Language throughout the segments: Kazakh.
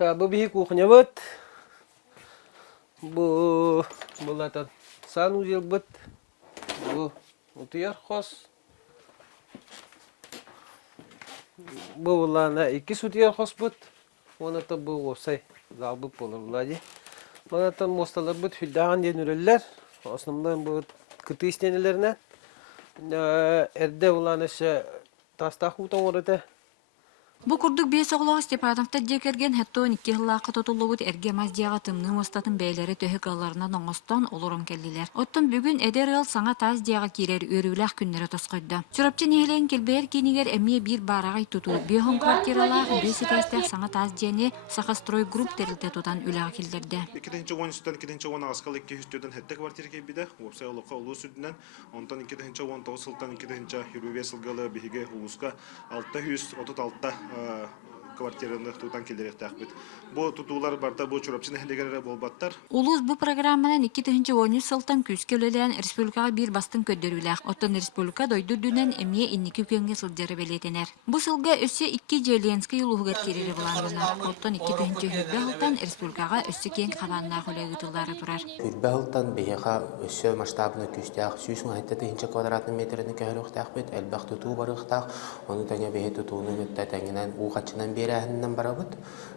Bu bir kuhnya bud. Bu bulatan sanu yıl bud. Bu utuyar khos. Bu bulana iki sutuyar khos bud. Ona da bu olsay. Zabıp olur laji. Bana tam mostalar bud hüddahan diye nürüller. Aslında bu kıtı istenelerine. Erde bulana şey tastahutan orada. Бу курдук бес оглоҕу Степановта дьекерген хэттоон икки хыллаакка тотуллубут эрге маздьяга тымныы мостатын бэйлери төһүк алларынан оҥостон олорон келлилер. Оттон бүгүн эдер ыл саңа таас дьяга кирер өрүүлээх күннөрө тоскойдо. Чурапчы нихилен келбээр кинигер эмие бир баарагай тутуу биохон квартиралаах беситээстех саңа таас дьяны сахастрой групп терилте тутан үлээх килдерде. İkinci on üstten ikinci on askal iki üstüden hette kvartir gibi de opsay oluqa ulu südünden ondan ikinci on toğuz sıltan ikinci yürüve sılgalı bihige uluska 636 kvartirinde tutan kilderek takbit. Bu tutular barda bu çorapçı nehlegerere bolbattar. Улус бу программанан 2010 сылтан күз келелен республикага бир бастын көддөрүләк. Оттон республика дойдурдунан эмие инники көнгө сылдары белетенер. Бу сылга өссө 2 Желенский улугар кирири буландына. Оттон 2010 республикага өссө кең кабанна холегытылары турар. Үрбәлтан бейга өссө масштабына күстәк 100 квадратный метрны кәһлүхтәк бит әлбәх туту барыхтак. Оны тәңе бейе тутуны гытта тәңенән угачынан берәһеннән барабыт.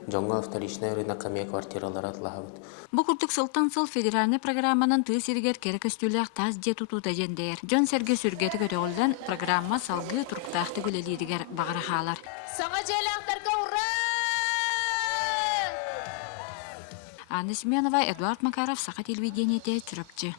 Жаңа вторичная рынок каме квартиралар атлабыт. Бу курдук сылтан сыл федеральный программанын тыы сиргер керекөстүләк таз же туту тәҗендер. Жон Серге сүргәте көтөгөлдән программа салгы туруктакты гөлелидигер багыра халар. Саңа желаңтарга ура! Анна Семенова, Эдуард Макаров, Саха телевидениете, Чурапчы.